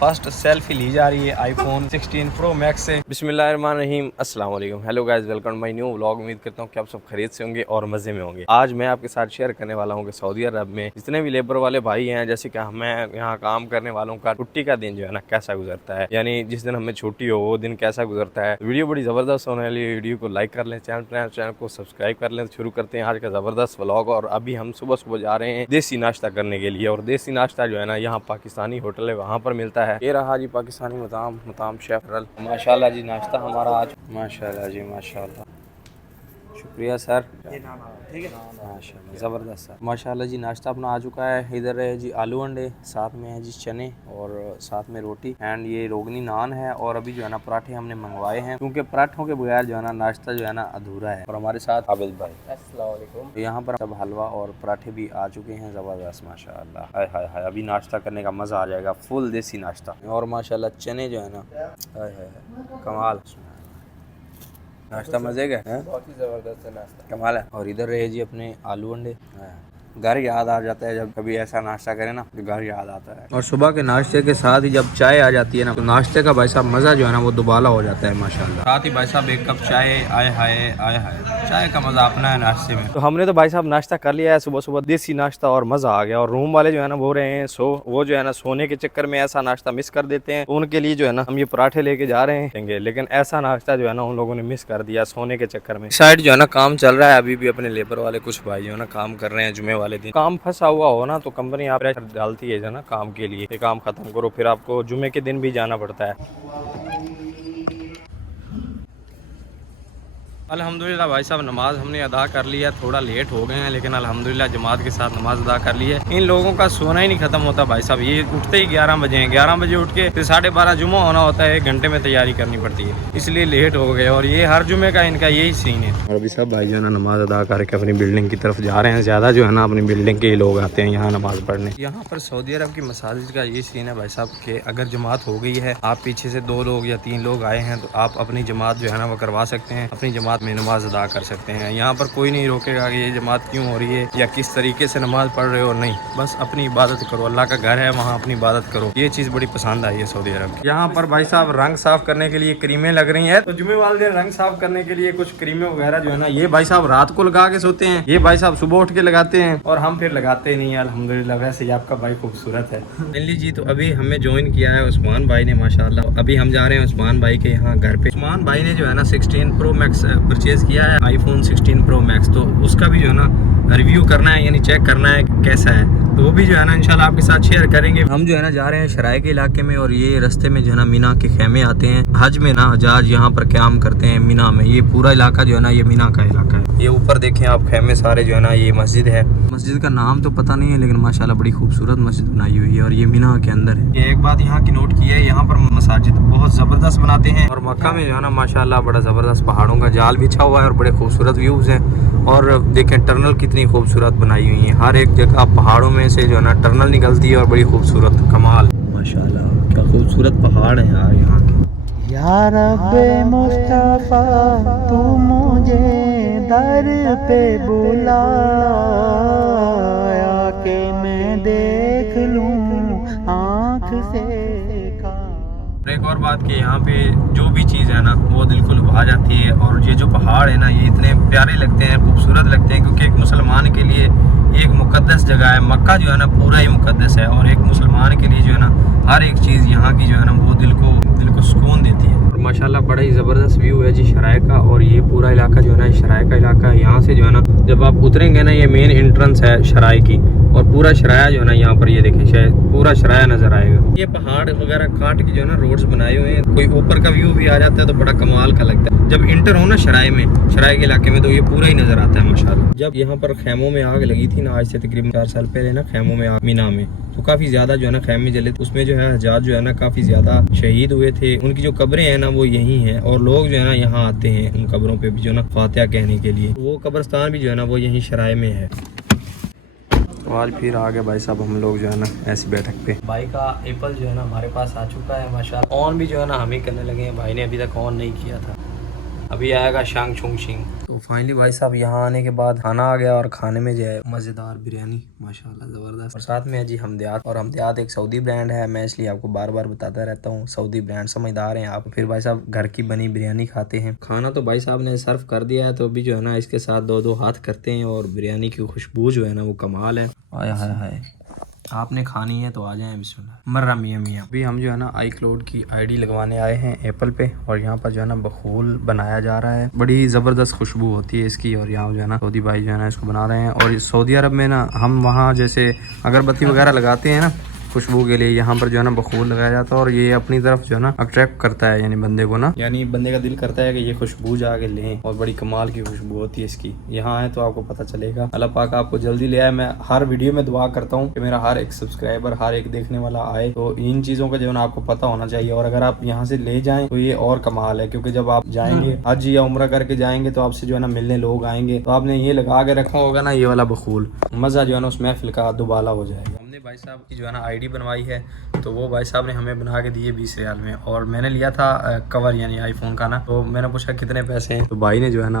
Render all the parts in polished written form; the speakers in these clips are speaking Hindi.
फर्स्ट सेल्फी ली जा रही है आईफोन 16 प्रो मैक्स से। बिस्मिल्लाहिर्रहमानिर्रहीम, अस्सलाम वालेकुम, hello guys, welcome my new vlog. उम्मीद करता हूँ कि आप सब खैरियत से होंगे और मज़े में होंगे। आज मैं आपके साथ शेयर करने वाला हूँ कि सऊदी अरब में जितने भी लेबर वाले भाई हैं, जैसे कि मैं यहाँ काम करने वालों का छुट्टी का दिन जो है ना कैसा गुजरता है, यानी जिस दिन हमें छुट्टी हो वो दिन कैसा गुजरता है। वीडियो बड़ी ज़बरदस्त होने वाली है, वीडियो को लाइक कर लें, चैनल को सब्सक्राइब कर लें। शुरू करते हैं आज का ज़बरदस्त व्लॉग। और अभी हम सुबह सुबह जा रहे हैं देसी नाश्ता करने के लिए, और देसी नाश्ता जो है ना यहाँ पाकिस्तानी होटल है वहाँ पर मिलता है। ये रहा जी पाकिस्तानी मताम शेफ रल। माशाल्लाह जी, नाश्ता हमारा आज माशाल्लाह जी माशाल्लाह, शुक्रिया सर, ठीक है माशाल्लाह, ज़बरदस्त सर, माशाल्लाह जी। नाश्ता अपना आ चुका है। इधर है जी आलू अंडे, साथ में है जी चने और साथ में रोटी एंड ये रोगनी नान है। और अभी जो है ना पराठे हमने मंगवाए हैं, क्योंकि पराठों के बगैर जो है ना नाश्ता जो है ना अधूरा है। और हमारे साथ आबिद भाई, अस्सलाम वालेकुम। यहाँ पर सब हलवा और पराठे भी आ चुके हैं, ज़बरदस्त माशाल्लाह। हाय हाय हाय, अभी नाश्ता करने का मज़ा आ जाएगा, फुल देसी नाश्ता। और माशाल्लाह चने जो है ना हाय हाय कमाल, नाश्ता मजे का है, बहुत ही ज़बरदस्त नाश्ता, कमाल है। और इधर रहे जी अपने आलू अंडे। घर याद आ जाता है जब कभी ऐसा नाश्ता करें ना, तो घर याद आता है। और सुबह के नाश्ते के साथ ही जब चाय आ जाती है ना, तो नाश्ते का भाई साहब मज़ा जो है ना वो दुबाला हो जाता है माशाल्लाह। साथ ही भाई साहब एक कप चाय, आए हाय आए हाय, चाय का मज़ा अपना है नाश्ते में। तो हमने तो भाई साहब नाश्ता कर लिया है सुबह सुबह, देसी नाश्ता, और मज़ा आ गया। और रूम वाले जो है ना बोल रहे हैं वो जो है ना सोने के चक्कर में ऐसा नाश्ता मिस कर देते हैं, तो उनके लिए जो है ना हम ये पराठे लेके जा रहे हैं। लेकिन ऐसा नाश्ता जो है ना उन लोगों ने मिस कर दिया सोने के चक्कर में। साइड जो है ना काम चल रहा है अभी भी, अपने लेबर वाले कुछ भाई जो है ना काम कर रहे हैं। जुमे वाले दिन काम फंसा हुआ हो ना तो कंपनी आप प्रेशर डालती है जो ना काम के लिए, ये काम खत्म करो, फिर आपको जुमे के दिन भी जाना पड़ता है। अल्हम्दुलिल्लाह भाई साहब नमाज हमने अदा कर लिया, थोड़ा लेट हो गए हैं लेकिन अल्हम्दुलिल्लाह जमात के साथ नमाज अदा कर ली है। इन लोगों का सोना ही नहीं खत्म होता भाई साहब, ये उठते ही 11 बजे हैं, 11 बजे उठ के फिर 12:30 जुमा होना होता है, 1 घंटे में तैयारी करनी पड़ती है, इसलिए लेट हो गए। और ये हर जुमे का इनका यही सीन है। और अभी सब भाई जो है ना नमाज अदा करके अपनी बिल्डिंग की तरफ जा रहे हैं। ज़्यादा जो है ना अपनी बिल्डिंग के लोग आते हैं यहाँ नमाज पढ़ने। यहाँ पर सऊदी अरब की मसाजिद का ये सीन है भाई साहब कि अगर जमात हो गई है, आप पीछे से 2 लोग या 3 लोग आए हैं, तो आप अपनी जमात जो है ना वो करवा सकते हैं, अपनी जमात में नमाज अदा कर सकते हैं। यहाँ पर कोई नहीं रोकेगा कि ये जमात क्यों हो रही है या किस तरीके से नमाज पढ़ रहे हो, नहीं, बस अपनी इबादत करो, अल्लाह का घर है वहाँ अपनी इबादत करो। ये चीज़ बड़ी पसंद आई है सऊदी अरब की। यहाँ पर भाई साहब रंग साफ करने के लिए क्रीमें लग रही हैं, तो जुमे वाले दिन रंग साफ करने के लिए कुछ क्रीमें वगैरह जो है ना ये भाई साहब रात को लगा के सोते हैं, ये भाई साहब सुबह उठ के लगाते हैं, और हम फिर लगाते नहीं है अल्हम्दुलिल्लाह। वैसे ही आपका भाई खूबसूरत है। फाइनली जी तो अभी हमें ज्वाइन किया है उस्मान भाई ने माशाल्लाह। अभी हम जा रहे हैं उस्मान भाई के यहाँ घर पे। उस्मान भाई ने जो है ना 16 प्रो मैक्स परचेज किया है, आईफोन 16 प्रो मैक्स, तो उसका भी जो है ना रिव्यू करना है, यानी चेक करना है कैसा है, तो वो भी जो है ना इंशाल्लाह आपके साथ शेयर करेंगे। हम जो है ना जा रहे हैं शराय के इलाके में, और ये रास्ते में जो है ना मीना के खेमे आते हैं। हज में ना हजाज यहाँ पर क़याम करते हैं मीना में। ये पूरा इलाका जो है ना ये मीना का इलाका है। ये ऊपर देखें आप खेमे सारे जो है ना, ये मस्जिद है। मस्जिद का नाम तो पता नहीं है लेकिन माशाल्लाह बड़ी खूबसूरत मस्जिद बनाई हुई है, और ये मीना के अंदर है। ये एक बात यहाँ की नोट की है, यहाँ पर मसाजिद बहुत ज़बरदस्त बनाते हैं। और मक्का में जो है ना माशाल्लाह बड़ा ज़बरदस्त पहाड़ों का जाल बिछा हुआ है और बड़े खूबसूरत व्यूज़ हैं। और देखें टनल कितनी खूबसूरत बनाई हुई है, हर एक जगह पहाड़ों में से जो है ना टनल निकलती है, और बड़ी खूबसूरत, कमाल माशाल्लाह, क्या खूबसूरत पहाड़ है यार यहाँ के। या रब्बे मुस्तफा तू मुझे दर पे बुलाया कि मैं देख लूं आँख से। एक और बात कि यहाँ पे जो भी चीज़ है ना वो दिल को लुभा जाती है। और ये जो पहाड़ है ना ये इतने प्यारे लगते हैं, खूबसूरत लगते हैं, क्योंकि एक मुसलमान के लिए एक मुकद्दस जगह है। मक्का जो है ना पूरा ही मुकद्दस है, और एक मुसलमान के लिए जो है ना हर एक चीज़ यहाँ की जो है ना वो दिल को सुकून देती है। और माशाल्लाह बड़ा ही ज़बरदस्त व्यू है जी शराय का। और ये पूरा इलाका जो है ना शराय का इलाका है। यहाँ से जो है ना जब आप उतरेंगे ना, ये मेन एंट्रेंस है शराय की, और पूरा शराया जो है ना यहाँ पर ये देखें शायद पूरा शराया नज़र आएगा। ये पहाड़ वगैरह काट के जो है ना रोड्स बनाए हुए हैं, कोई ऊपर का व्यू भी आ जाता है तो बड़ा कमाल का लगता है। जब इंटर हो ना शराय के इलाके में, तो ये पूरा ही नज़र आता है माशाल्लाह। जब यहाँ पर खैमों में आग लगी थी ना, आज से तकरीबन 4 साल पहले ना, खैमों में आग मीना में, तो काफ़ी ज़्यादा जो है ना खैमे जले, उसमें जो है हजाज जो है ना काफ़ी ज़्यादा शहीद हुए थे। उनकी जो कब्रें हैं ना वो यही हैं, और लोग जो है ना यहाँ आते हैं उन कब्रों पे भी जो है ना फातिहा कहने के लिए। वो कब्रस्तान भी जो है ना वो यहीं शराय में है। तो आज फिर आ गए भाई साहब हम लोग जो है ना ऐसी बैठक पे। भाई का एप्पल जो है ना हमारे पास आ चुका है माशाल्लाह। ऑन भी जो है ना हम ही करने लगे हैं, भाई ने अभी तक ऑन नहीं किया था। अभी आएगा शांग छुंग शिंग। तो फाइनली भाई साहब यहाँ आने के बाद खाना आ गया और खाने में जो है मज़ेदार बिरयानी माशाल्लाह ज़बरदस्त। और साथ में है जी हमदयात। और हमदयात एक सऊदी ब्रांड है, मैं इसलिए आपको बार बार बताता रहता हूँ, सऊदी ब्रांड समझदार हैं आप। फिर भाई साहब घर की बनी बिरयानी खाते हैं। खाना तो भाई साहब ने सर्व कर दिया है, तो अभी जो है ना इसके साथ दो दो हाथ करते हैं और बिरयानी की खुशबू जो है ना वो कमाल है। आय हाय हाय, आपने खानी है तो आ जाएं बिस्मिल्लाह। मर्रा मियाँ मियाँ। अभी हम जो है ना iCloud की आईडी लगवाने आए हैं एप्पल पे, और यहाँ पर जो है ना बखूल बनाया जा रहा है। बड़ी ज़बरदस्त खुशबू होती है इसकी, और यहाँ जो है ना सऊदी भाई जो है ना इसको बना रहे हैं। और सऊदी अरब में ना हम वहाँ जैसे अगरबत्ती वगैरह लगाते हैं ना खुशबू के लिए, यहाँ पर जो है ना बखूल लगाया जाता है, और ये अपनी तरफ जो है ना अट्रैक्ट करता है, यानी बंदे को ना, यानी बंदे का दिल करता है कि ये खुशबू जाके लें, और बड़ी कमाल की खुशबू होती है इसकी। यहाँ है तो आपको पता चलेगा। अल्लाह पाक आपको जल्दी ले आए। मैं हर वीडियो में दुआ करता हूँ कि मेरा हर एक सब्सक्राइबर, हर एक देखने वाला आए, तो इन चीज़ों का जो है ना आपको पता होना चाहिए। और अगर आप यहाँ से ले जाएं तो ये और कमाल है, क्योंकि जब आप जाएंगे हज या उम्रा करके जाएंगे तो आपसे जो है ना मिलने लोग आएंगे, तो आपने ये लगा के रखा होगा ना ये वाला बखूल, मज़ा जो है ना उस महफिल का दुबाला हो जाएगा। हमने भाई साहब की जो है ना आईडी बनवाई है, तो वो भाई साहब ने हमें बना के दिए 20 रियाल में, और मैंने लिया था कवर यानी आईफोन का ना, तो मैंने पूछा कितने पैसे हैं, तो भाई ने जो है ना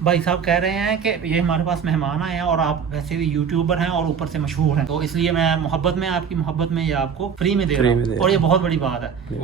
भाई साहब कह रहे हैं कि ये हमारे पास मेहमान आए हैं और आप वैसे भी यूट्यूबर हैं और ऊपर से मशहूर हैं, तो इसलिए मैं मोहब्बत में, आपकी मोहब्बत में ये आपको फ्री में दे रहा हूँ, और ये बहुत बड़ी बात है।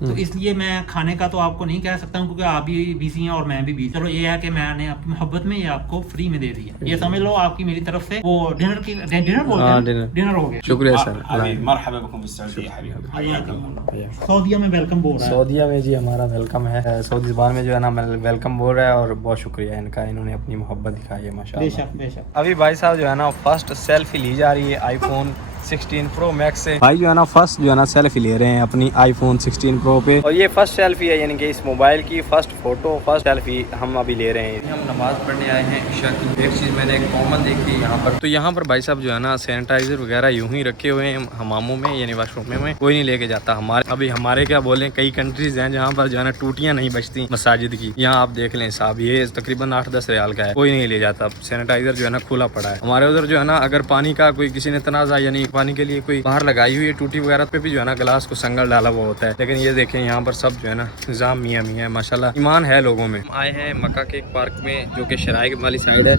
तो इसलिए मैं खाने का तो आपको नहीं कह सकता हूँ क्योंकि आप भी बिजी हैं और मैं भी बिजी। चलो ये है कि मैंने आपकी मोहब्बत में ये आपको फ्री में दे दिया, ये समझ लो आपकी मेरी तरफ से वो डिनर बोलते हैं, डिनर हो गया। शुक्रिया सर। मरहबा बिकुम बिस्सऊदीया हबीबी। सऊदीया में वेलकम बोल रहा है। सऊदीया में जी हमारा वेलकम है, सऊदी ज़बान में जो है ना वेलकम बोल रहा है, और बहुत शुक्रिया इनका, इन्होंने अपनी मोहब्बत दिखाई है माशाल्लाह। बेशक बेशक। अभी भाई साहब जो है ना फर्स्ट सेल्फी ली जा रही है आईफोन 16 प्रो मैक्स से। भाई जो है ना फर्स्ट जो है ना सेल्फी ले रहे हैं अपनी आईफोन 16 प्रो पे, और ये फर्स्ट सेल्फी है, यानी कि इस मोबाइल की फर्स्ट फोटो, फर्स्ट सेल्फी हम अभी ले रहे हैं। हम नमाज पढ़ने आए हैं ईशा की। एक चीज़ मैंने कॉमन देखी यहाँ पर, तो यहाँ पर भाई साहब जो है ना सैनिटाइजर वगैरह यूं ही रखे हुए हैं हमामों में, यानी वाशरूम में कोई नहीं लेके जाता। हमारे क्या बोले, कई कंट्रीज हैं जहाँ पर जो है ना टूटियाँ नहीं बचती मसाजिद की। यहाँ आप देख लें साहब, ये तकरीबन 8-10 रियाल का है, कोई नहीं ले जाता। सैनिटाइजर जो है ना खुला पड़ा है। हमारे उधर जो है ना अगर पानी का कोई किसी ने तनाज़ा, यानी पानी के लिए कोई बाहर लगाई हुई है टूटी वगैरह पे भी जो है ना गिलास को संगल डाला हुआ होता है, लेकिन ये देखें यहाँ पर सब जो है ना निज़ाम मियाँ मियाँ माशाल्लाह, ईमान है लोगों में। आए हैं मक्का के एक पार्क में जो कि शराय वाली साइड है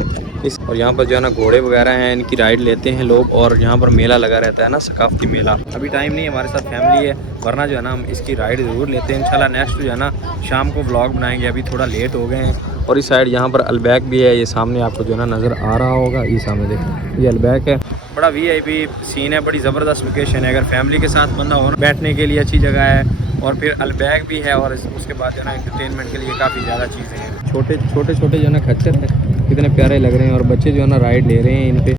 और यहाँ पर जो है ना घोड़े वगैरह हैं, इनकी राइड लेते हैं लोग, और यहाँ पर मेला लगा रहता है ना, सकाफती मेला। अभी टाइम नहीं है, हमारे साथ फैमिली है, वरना जो है ना हम इसकी राइड ज़रूर लेते हैं इंशाल्लाह। नेक्स्ट जो है ना शाम को व्लॉग बनाएंगे, अभी थोड़ा लेट हो गए हैं। और इस साइड यहाँ पर अलबैक भी है, ये सामने आपको जो है ना नज़र आ रहा होगा, ये सामने देखें, ये अलबैक है। बड़ा VIP सीन है, बड़ी ज़बरदस्त लोकेशन है, अगर फैमिली के साथ बंदा हो बैठने के लिए अच्छी जगह है, और फिर अलबैक भी है, और उसके बाद जो है ना एंटरटेनमेंट के लिए काफ़ी ज़्यादा चीज़ें हैं। छोटे छोटे जो है ना खच्चर हैं, कितने प्यारे लग रहे हैं, और बच्चे जो है ना राइड ले रहे हैं इन पे।